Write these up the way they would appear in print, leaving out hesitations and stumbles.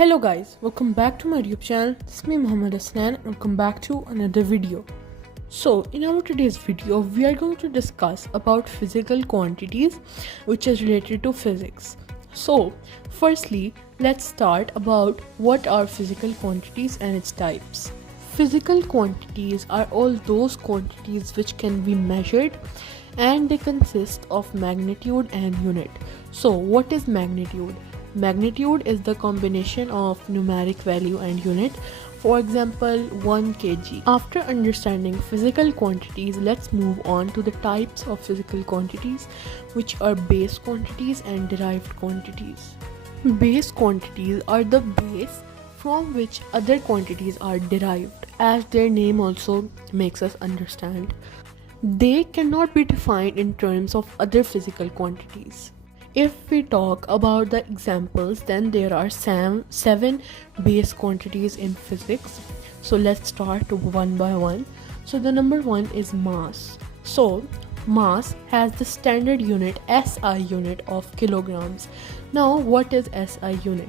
Hello guys, welcome back to my YouTube channel. This is me Muhammad Asnan and welcome back to another video. So in our today's video, we are going to discuss about physical quantities which is related to physics. So firstly, let's start about what are physical quantities and its types. Physical quantities are all those quantities which can be measured and they consist of magnitude and unit. So what is magnitude? Magnitude is the combination of numeric value and unit. For example, 1 kg. After understanding physical quantities, let's move on to the types of physical quantities, which are base quantities and derived quantities. Base quantities are the base from which other quantities are derived, as their name also makes us understand. They cannot be defined in terms of other physical quantities. If we talk about the examples, then there are seven base quantities in physics. So let's start one by one. So the number one is mass. So mass has the standard unit SI unit of kilograms. Now what is SI unit?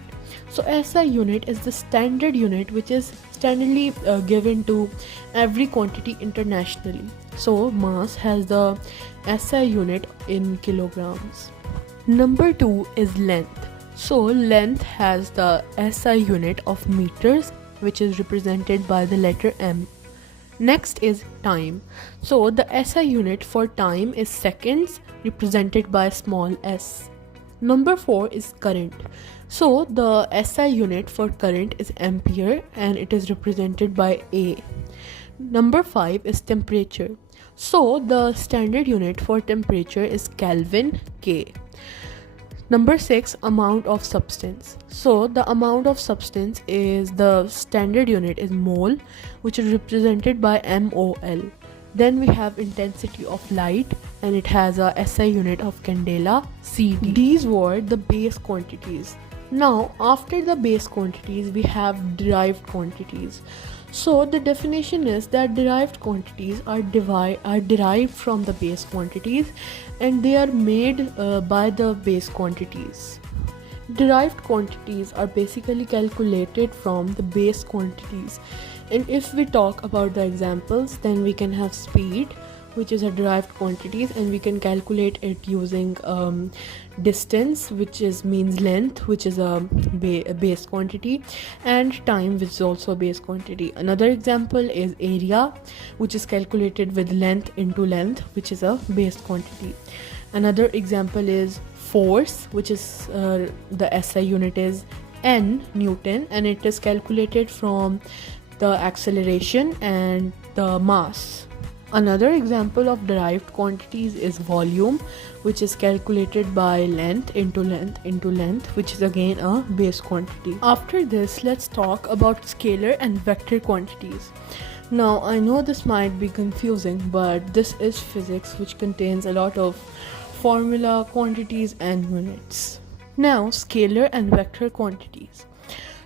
So SI unit is the standard unit which is standardly given to every quantity internationally. So mass has the SI unit in kilograms. Number 2 is length. So length has the SI unit of meters, which is represented by the letter M. Next is time. So the SI unit for time is seconds, represented by small s. Number 4 is current. So the SI unit for current is ampere and it is represented by A. Number 5 is temperature. So the standard unit for temperature is Kelvin, K. Number 6, amount of substance. So the amount of substance is the standard unit is mole, which is represented by MOL. Then we have intensity of light and it has a SI unit of candela, CD. These were the base quantities. Now after the base quantities we have derived quantities. So the definition is that derived quantities are derived from the base quantities and they are made by the base quantities. Derived quantities are basically calculated from the base quantities. And if we talk about the examples, then we can have speed, which is a derived quantities, and we can calculate it using distance, which means length, which is a base quantity, and time, which is also a base quantity. Another example is area, which is calculated with length into length, which is a base quantity. Another example is force, which is the SI unit is N, Newton, and it is calculated from the acceleration and the mass. Another example of derived quantities is volume, which is calculated by length into length into length, which is again a base quantity. After this, let's talk about scalar and vector quantities. Now, I know this might be confusing, but this is physics, which contains a lot of formula, quantities, and units. Now, scalar and vector quantities.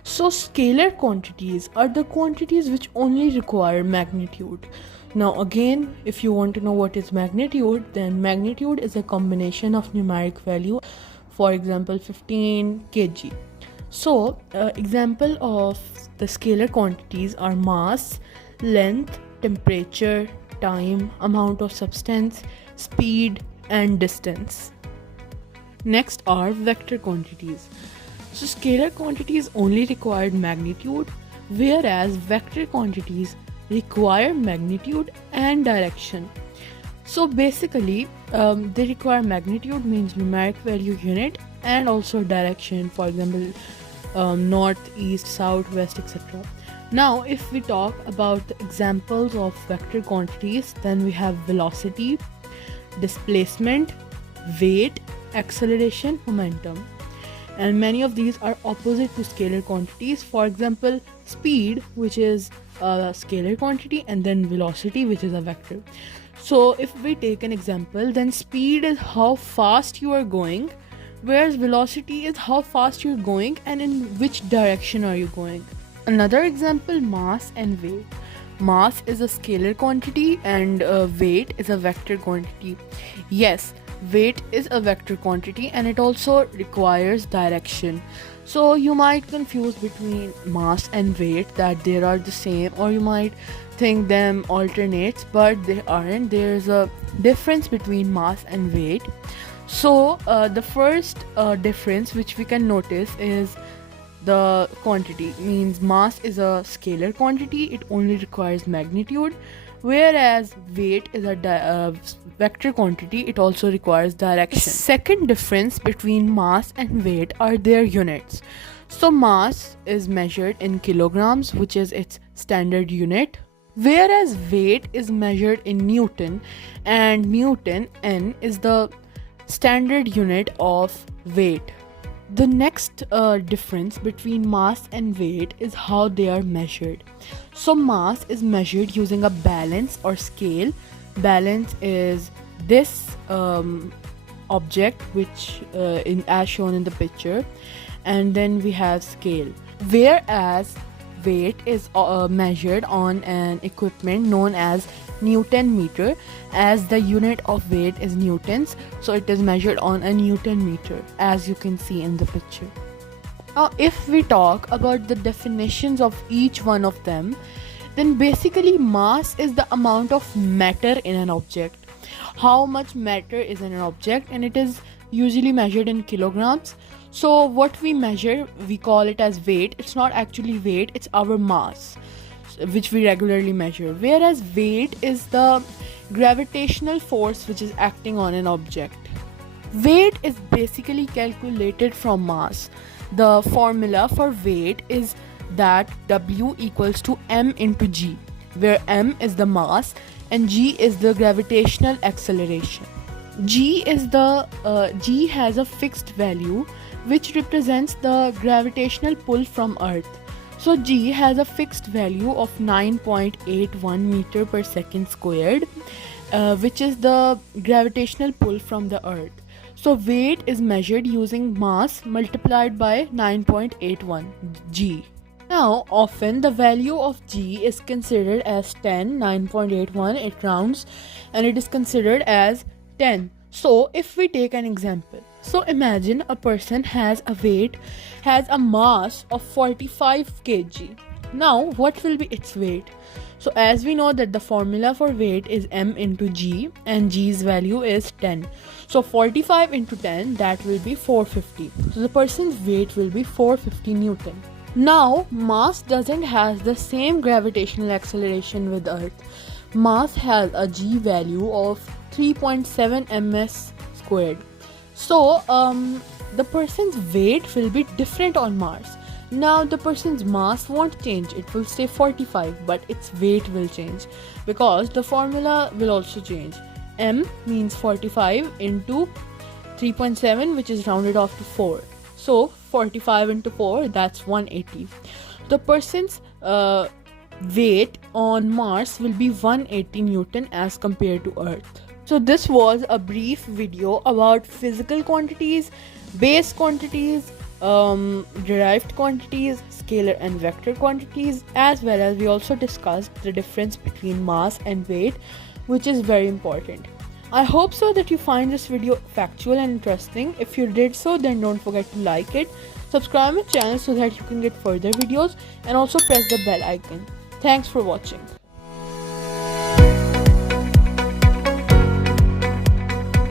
So, scalar quantities are the quantities which only require magnitude. Now again, if you want to know what is magnitude, then magnitude is a combination of numeric value, for example 15 kg. So example of the scalar quantities are mass, length, temperature, time, amount of substance, speed, and distance. Next are vector quantities. So scalar quantities only require magnitude, whereas vector quantities require magnitude and direction. So basically they require magnitude, means numeric value unit, and also direction, for example north, east, south, west, etc. Now if we talk about the examples of vector quantities, then we have velocity, displacement, weight, acceleration, momentum, and many of these are opposite to scalar quantities. For example, speed, which is a scalar quantity, and then velocity, which is a vector. So if we take an example, then speed is how fast you are going, whereas velocity is how fast you're going and in which direction are you going. Another example, mass and weight. Mass is a scalar quantity and weight is a vector quantity. Yes, weight is a vector quantity and it also requires direction. So you might confuse between mass and weight, that they are the same, or you might think them alternates, but they aren't. There's a difference between mass and weight. So the first difference which we can notice is the quantity. Means mass is a scalar quantity, it only requires magnitude, whereas weight is a vector quantity, it also requires direction. Second difference between mass and weight are their units. So mass is measured in kilograms, which is its standard unit, whereas weight is measured in Newton, and Newton, N, is the standard unit of weight. The next difference between mass and weight is how they are measured. So mass is measured using a balance or scale. Balance is this object which as shown in the picture, and then we have scale. Whereas weight is measured on an equipment known as Newton meter, as the unit of weight is newtons, so it is measured on a Newton meter, as you can see in the picture. Now if we talk about the definitions of each one of them, then basically mass is the amount of matter in an object, how much matter is in an object, and it is usually measured in kilograms. So what we measure, we call it as weight. It's not actually weight, it's our mass which we regularly measure, whereas weight is the gravitational force which is acting on an object. Weight is basically calculated from mass. The formula for weight is that W equals to m into g, where m is the mass and g is the gravitational acceleration. G has a fixed value which represents the gravitational pull from Earth. So G has a fixed value of 9.81 meter per second squared, which is the gravitational pull from the Earth. So weight is measured using mass multiplied by 9.81 G. Now often the value of G is considered as 10, 9.81, it rounds, and it is considered as 10. So if we take an example, so imagine a person has a mass of 45 kg. Now what will be its weight? So as we know that the formula for weight is m into g, and g's value is 10. So 45 into 10, that will be 450. So the person's weight will be 450 Newton. Now mass doesn't have the same gravitational acceleration with Earth. Mass has a g value of 3.7 ms squared. So the person's weight will be different on Mars. Now the person's mass won't change, it will stay 45, but its weight will change because the formula will also change. M means 45 into 3.7, which is rounded off to 4. So 45 into 4, that's 180. The person's weight on Mars will be 180 Newton as compared to Earth. So this was a brief video about physical quantities, base quantities, derived quantities, scalar and vector quantities, as well as we also discussed the difference between mass and weight, which is very important. I hope so that you find this video factual and interesting. If you did so, then don't forget to like it, subscribe my channel so that you can get further videos, and also press the bell icon. Thanks for watching.